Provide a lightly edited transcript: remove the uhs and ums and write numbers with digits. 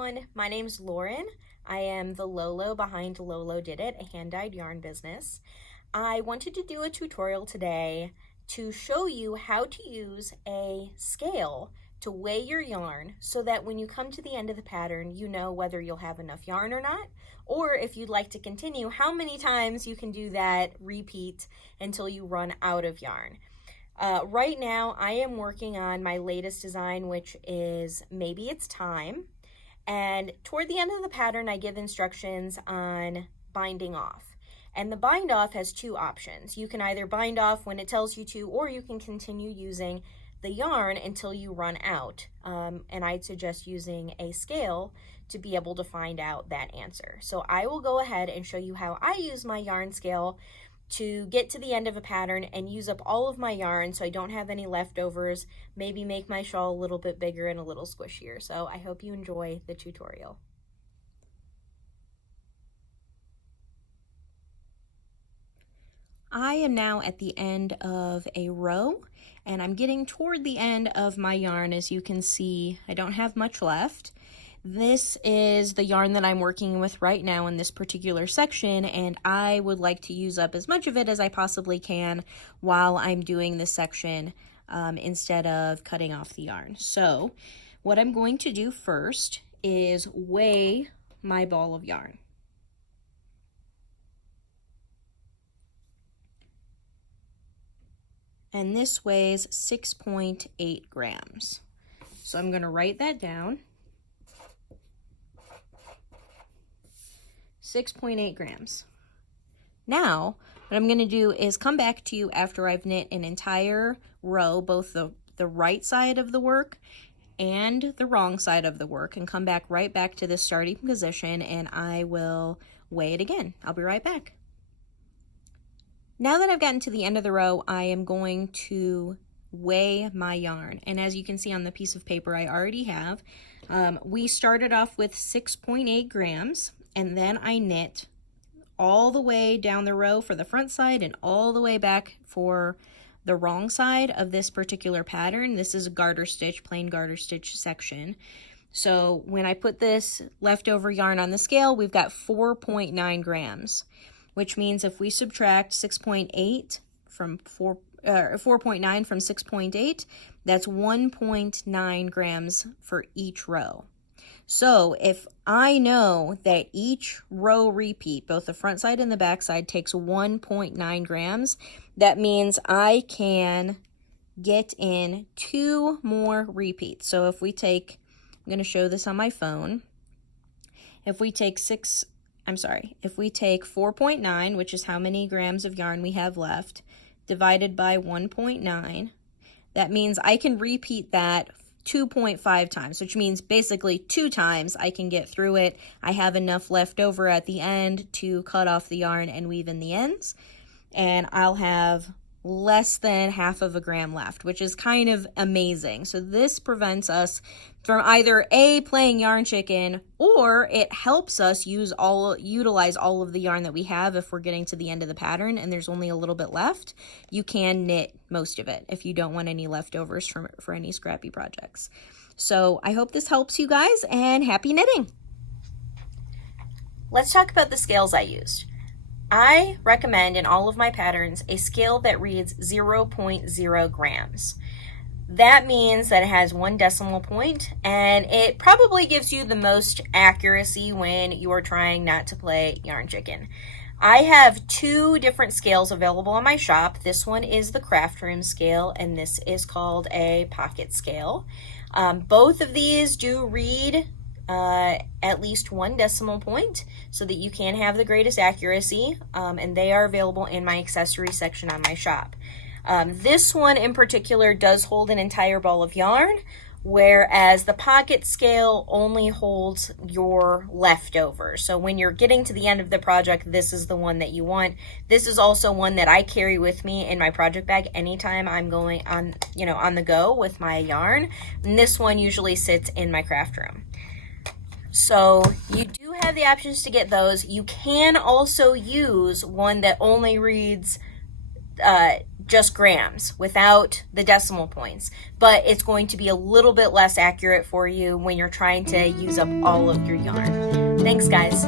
everyone, my name's Lauren. I am the Lolo behind lolodidit, a hand-dyed yarn business. I wanted to do a tutorial today to show you how to use a scale to weigh your yarn so that when you come to the end of the pattern, you know whether you'll have enough yarn or not, or if you'd like to continue, how many times you can do that repeat until you run out of yarn. Right now, I am working on my latest design, which is Maybe It's Time. And toward the end of the pattern, I give instructions on binding off. And the bind off has two options. You can either bind off when it tells you to, or you can continue using the yarn until you run out. And I'd suggest using a scale to be able to find out that answer. So I will go ahead and show you how I use my yarn scale to get to the end of a pattern and use up all of my yarn so I don't have any leftovers, maybe make my shawl a little bit bigger and a little squishier. So I hope you enjoy the tutorial. I am now at the end of a row and I'm getting toward the end of my yarn. As you can see, I don't have much left. This is the yarn that I'm working with right now in this particular section, and I would like to use up as much of it as I possibly can while I'm doing this section instead of cutting off the yarn. So what I'm going to do first is weigh my ball of yarn. And this weighs 6.8 grams. So I'm going to write that down. 6.8 grams. Now, what I'm going to do is come back to you after I've knit an entire row, both the right side of the work and the wrong side of the work, and come back right back to the starting position, and I will weigh it again. I'll be right back. Now that I've gotten to the end of the row, I am going to weigh my yarn. And as you can see on the piece of paper I already have, we started off with 6.8 grams. And then I knit all the way down the row for the front side and all the way back for the wrong side of this particular pattern. This is a garter stitch, plain garter stitch section. So when I put this leftover yarn on the scale, we've got 4.9 grams, which means if we subtract 6.8 from 4.9 from 6.8, that's 1.9 grams for each row. So if I know that each row repeat, both the front side and the back side, takes 1.9 grams, that means I can get in 2 more repeats. So if we take, I'm going to show this on my phone. If we take 4.9, which is how many grams of yarn we have left, divided by 1.9, that means I can repeat that 2.5 times, which means basically 2 times I can get through it. I have enough left over at the end to cut off the yarn and weave in the ends, and I'll have less than half of a gram left, which is kind of amazing. So this prevents us from either A, playing yarn chicken, or it helps us utilize all of the yarn that we have. If we're getting to the end of the pattern and there's only a little bit left, you can knit most of it if you don't want any leftovers for any scrappy projects. So I hope this helps you guys, and happy knitting. Let's talk about the scales I used. I recommend in all of my patterns a scale that reads 0.0 grams. That means that it has 1 decimal point, and it probably gives you the most accuracy when you are trying not to play yarn chicken. I have 2 different scales available on my shop. This one is the craft room scale, and this is called a pocket scale. Both of these do read at least 1 decimal point so that you can have the greatest accuracy, and they are available in my accessory section on my shop. This one in particular does hold an entire ball of yarn, whereas the pocket scale only holds your leftovers. So when you're getting to the end of the project, this is the one that you want. This is also one that I carry with me in my project bag anytime I'm going on, on the go with my yarn. And this one usually sits in my craft room. So you do have the options to get those. You can also use one that only reads just grams without the decimal points, but it's going to be a little bit less accurate for you when you're trying to use up all of your yarn. Thanks, guys.